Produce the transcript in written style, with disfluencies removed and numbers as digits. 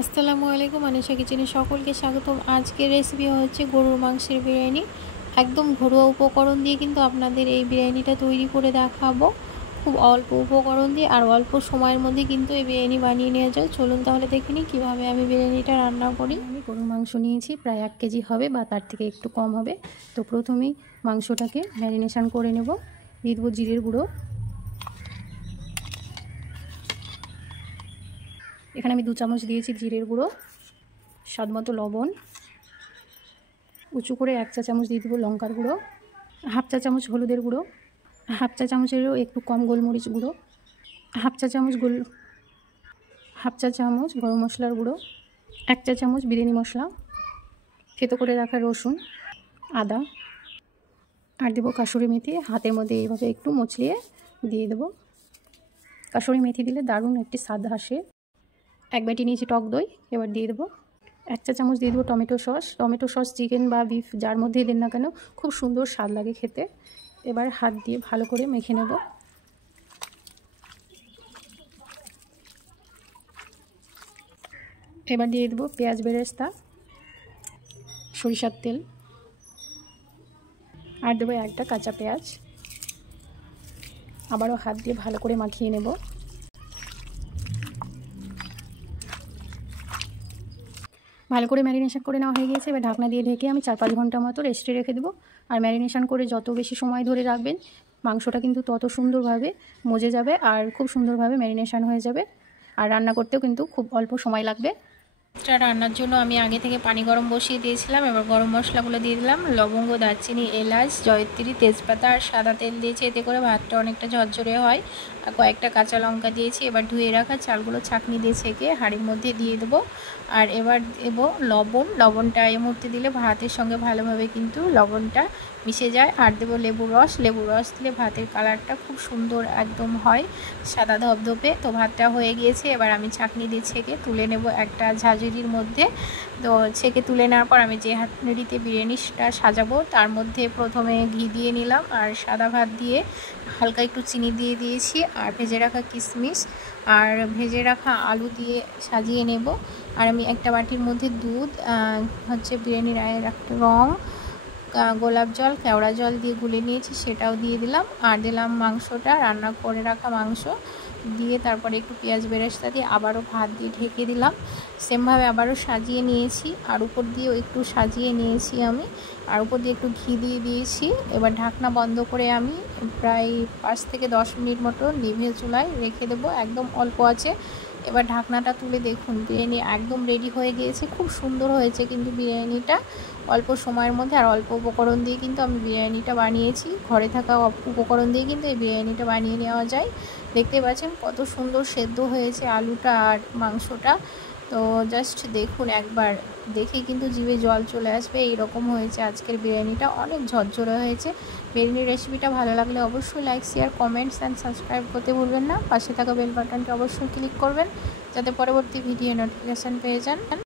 আসসালামু আলাইকুম, আনিশা কিচেনে সকলকে স্বাগতম। আজকের রেসিপি হচ্ছে গরুর মাংসের বিরিয়ানি। একদম ঘরোয়া উপকরণ দিয়ে কিন্তু আপনাদের এই বিরিয়ানিটা তৈরি করে দেখাবো। খুব অল্প উপকরণ দিয়ে আর অল্প সময়ের মধ্যে কিন্তু এই বিরিয়ানি বানিয়ে নেওয়া যায়। চলুন তাহলে দেখে নিই কীভাবে আমি বিরিয়ানিটা রান্না করি। আমি গরুর মাংস নিয়েছি, প্রায় 1 কেজি হবে বা তার থেকে একটু কম হবে। তো প্রথমেই মাংসটাকে ম্যারিনেশন করে নেব। দিয়ে দেবো জিরের গুঁড়ো। এখানে আমি 2 চামচ দিয়েছি জিরের গুঁড়ো, স্বাদ মতো লবণ, উঁচু করে 1 চা চামচ দিয়ে দেবো লঙ্কার গুঁড়ো, 1/2 চা চামচ হলুদের গুঁড়ো, 1/2 চা চামচেরও একটু কম গোলমরিচ গুঁড়ো, 1/2 চা চামচ 1/2 চা চামচ গরম মশলার গুঁড়ো, 1 চা চামচ বিরিয়ানি মশলা, থেতো করে রাখা রসুন, আদা, আর দেবো কাসুরি মেথি। হাতের মধ্যে এইভাবে একটু মুচড়িয়ে দিয়ে দেবো। কাসুরি মেথি দিলে দারুণ একটি স্বাদ আসে। 1 বাটি নিয়েছি টক দই, এবার দিয়ে দেবো 1 চা চামচ দিয়ে দেবো tomato sauce. Tomato sauce chicken বা বিফ যার মধ্যেই দেন না কেন খুব সুন্দর স্বাদ লাগে খেতে। এবার হাত দিয়ে ভালো করে মেখে নেব। এবার দিয়ে দেবো পেঁয়াজ বেরেস্তা, সরিষার তেল, আর দেবো একটা কাঁচা পেঁয়াজ। আবারও হাত দিয়ে ভালো করে মাখিয়ে নেব। ভালো করে ম্যারিনেশন করে নেওয়া হয়ে গিয়েছে। এবার ঢাকনা দিয়ে ঢেকে আমি 4-5 ঘন্টা মতো রেস্টে রেখে দেবো। আর ম্যারিনেশন করে যত বেশি সময় ধরে রাখবেন মাংসটা কিন্তু তত সুন্দরভাবে মজে যাবে আর খুব সুন্দরভাবে ম্যারিনেশন হয়ে যাবে। আর রান্না করতেও কিন্তু খুব অল্প সময় লাগবে। রান্নার জন্য আমি আগে থেকে পানি গরম বসিয়ে দিয়েছিলাম। এবার গরম মশলাগুলো দিয়ে দিলাম, লবঙ্গ, দারচিনি, এলাচ, জয়ত্রী, তেজপাতা আর সাদা তেল দিয়েছি, এতে করে ভাতটা অনেকটা ঝরঝরে হয়। আর কয়েকটা কাঁচা লঙ্কা দিয়েছি। এবার ধুয়ে রাখা চালগুলো ছাঁকনি দিয়ে ছেঁকে হাঁড়ির মধ্যে দিয়ে দেবো। আর এবার দেবো লবণটা এই মুহূর্তে দিলে ভাতের সঙ্গে ভালোভাবে কিন্তু লবণটা মিশে যায়। আর দেবো লেবুর রস দিলে ভাতের কালারটা খুব সুন্দর একদম হয়, সাদা ধবধবে। তো ভাতটা হয়ে গিয়েছে। এবার আমি ছাঁকনি দিয়ে ছেঁকে তুলে নেব একটা ঝাঁঝরির মধ্যে। তো ছেঁকে তুলে নেওয়ার পর আমি যে হাঁড়িতে বিরিয়ানিটা সাজাবো তার মধ্যে প্রথমে ঘি দিয়ে নিলাম আর সাদা ভাত দিয়ে হালকা একটু চিনি দিয়ে দিয়েছি আর ভেজে রাখা কিশমিশ আর ভেজে রাখা আলু দিয়ে সাজিয়ে নেব। আর আমি একটা বাটির মধ্যে দুধ, হচ্ছে বিরিয়ানির একটা রং, গোলাপ জল, কেওড়া জল দিয়ে গুলে নিয়েছি, সেটাও দিয়ে দিলাম। আর দিলাম মাংসটা, রান্না করে রাখা মাংস দিয়ে তারপরে একটু পেঁয়াজ বেরেস্তা দিয়ে আবারও ভাত দিয়ে ঢেকে দিলাম। সেমভাবে আবারও সাজিয়ে নিয়েছি আর উপর দিয়েও একটু সাজিয়ে নিয়েছি আমি, আর উপর দিয়ে একটু ঘি দিয়ে দিয়েছি। এবার ঢাকনা বন্ধ করে আমি প্রায় 5 থেকে 10 মিনিট মতো নিভে চুলায় রেখে দেবো, একদম অল্প আছে। এবার ঢাকনাটা তুলে দেখুন বিরিয়ানি একদম রেডি হয়ে গিয়েছে। খুব সুন্দর হয়েছে কিন্তু বিরিয়ানিটা, অল্প সময়ের মধ্যে আর অল্প উপকরণ দিয়ে কিন্তু আমি বিরিয়ানিটা বানিয়েছি। ঘরে থাকা উপকরণ দিয়ে কিন্তু এই বিরিয়ানিটা বানিয়ে নেওয়া যায়। দেখতে পাচ্ছেন কত সুন্দর সেদ্ধ হয়েছে আলুটা আর মাংসটা। তো জাস্ট দেখুন, একবার দেখেই কিন্তু জিভে জল চলে আসবে, এইরকম হয়েছে আজকের বিরিয়ানিটা, অনেক ঝরঝরে হয়েছে। বিরিয়ানির রেসিপিটা ভালো লাগলে অবশ্যই like, share, comments and subscribe করতে ভুলবেন না। পাশে থাকা বেল বাটনটা অবশ্যই ক্লিক করবেন যাতে পরবর্তী ভিডিও নোটিফিকেশান পেয়ে যান।